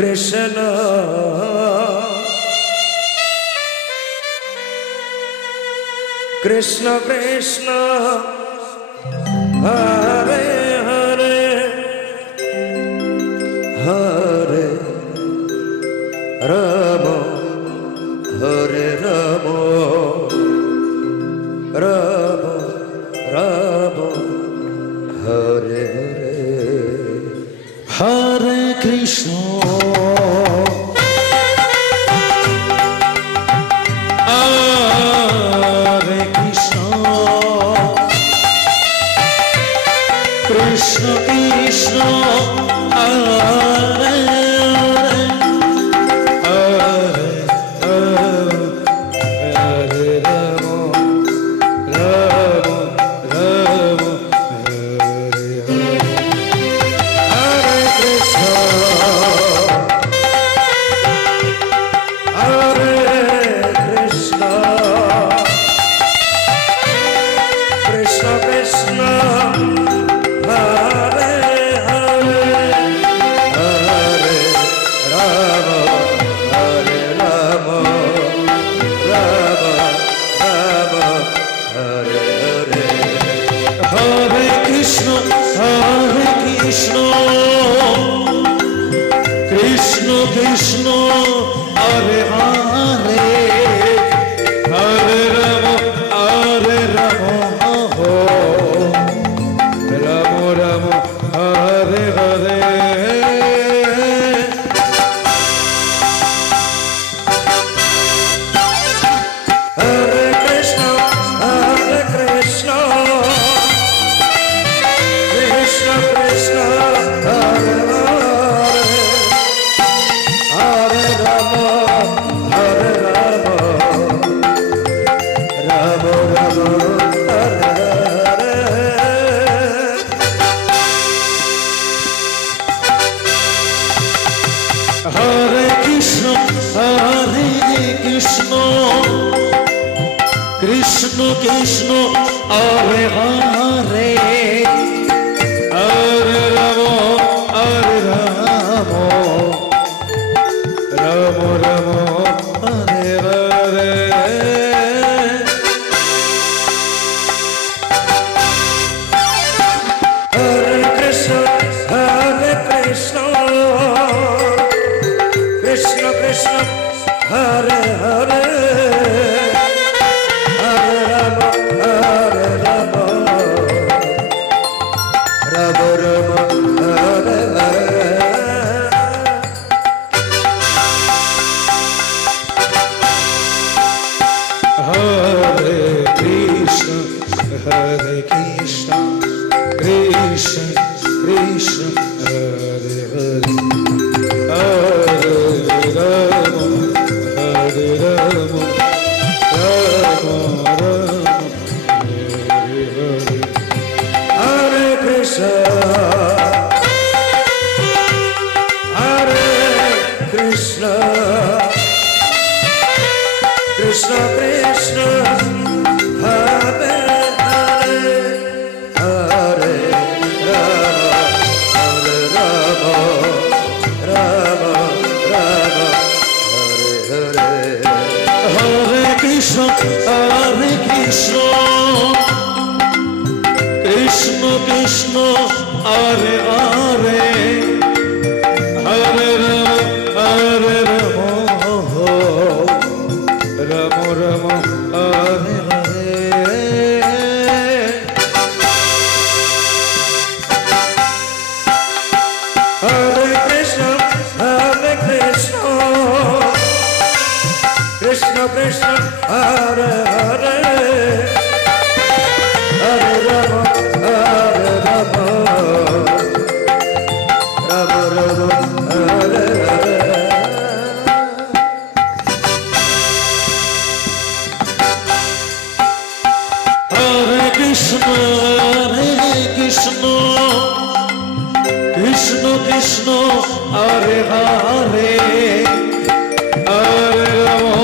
Krishna Krishna Krishna Hare Hare Hare Ram Hare Ram Ram Ram Hare Hare Hare Krishna Hare Krishna Krishna Krishna Hare Hare Hare Ram Ram Ram Hare Hare Hare Krishna, Hare Krishna, Krishna Krishna, Hare Hare, Hare Rama, Hare Rama, Rama Rama, Hare Hare. Hare Krishna Krishna Krishna Hare Hare Hare Ram Ram Ram Hare Hare Hare Krishna, Krishna Krishna, Hare Hare, Hare Rama, Hare Rama, Rama Rama, Hare Hare. Hare Krishna Krishna Krishna Hare Hare Hare Ram Ram Ram Hare Hare Hare Krishna, Krishna Krishna, Hare Hare, Hare Rama, Hare Rama, Rama Rama, Hare Hare. Hare Krishna, Krishna Krishna, Hare Hare, Hare Rama, Hare Rama, Rama Rama, Hare Hare. Hare Krishna, Hare Krishna, Krishna Krishna, Hare Hare, Hare Rama, Hare Rama, Rama Rama, Hare Hare. Hare Krishna, Krishna Krishna, Hare Hare, Hare Rama, Rama Rama, Hare Hare. Hare Krishna, Krishna Krishna, Hare Hare, Hare Rama, Hare Rama, Rama Rama, Hare Hare. Hare Krishna, Krishna Krishna, Hare Hare, Hare Rama,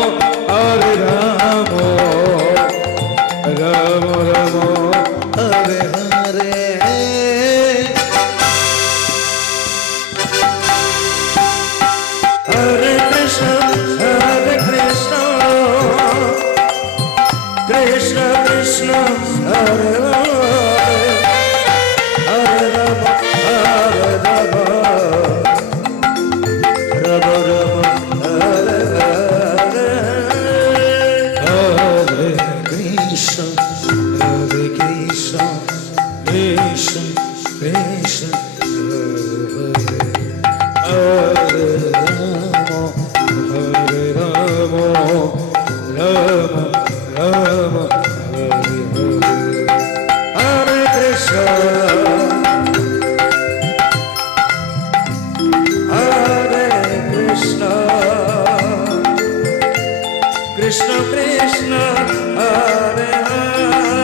Rama Rama, Hare Hare. Krishna Krishna Hare Hare Hare Rama Hare Rama Rama Rama Hare Hare Hare Krishna, Hare Krishna, Krishna Krishna, Hare Rama, Hare Rama, Rama Rama, Hare Hare. Hare Krishna Hare Krishna Krishna Krishna Hare Hare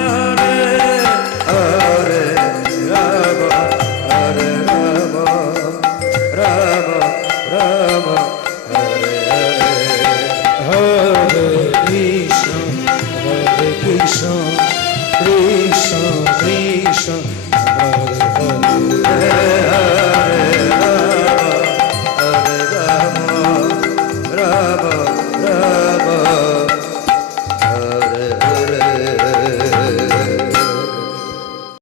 Hare Rama Hare Rama Rama Rama Hare Hare Hare Krishna, Hare Krishna, Krishna Krishna, Hare Hare.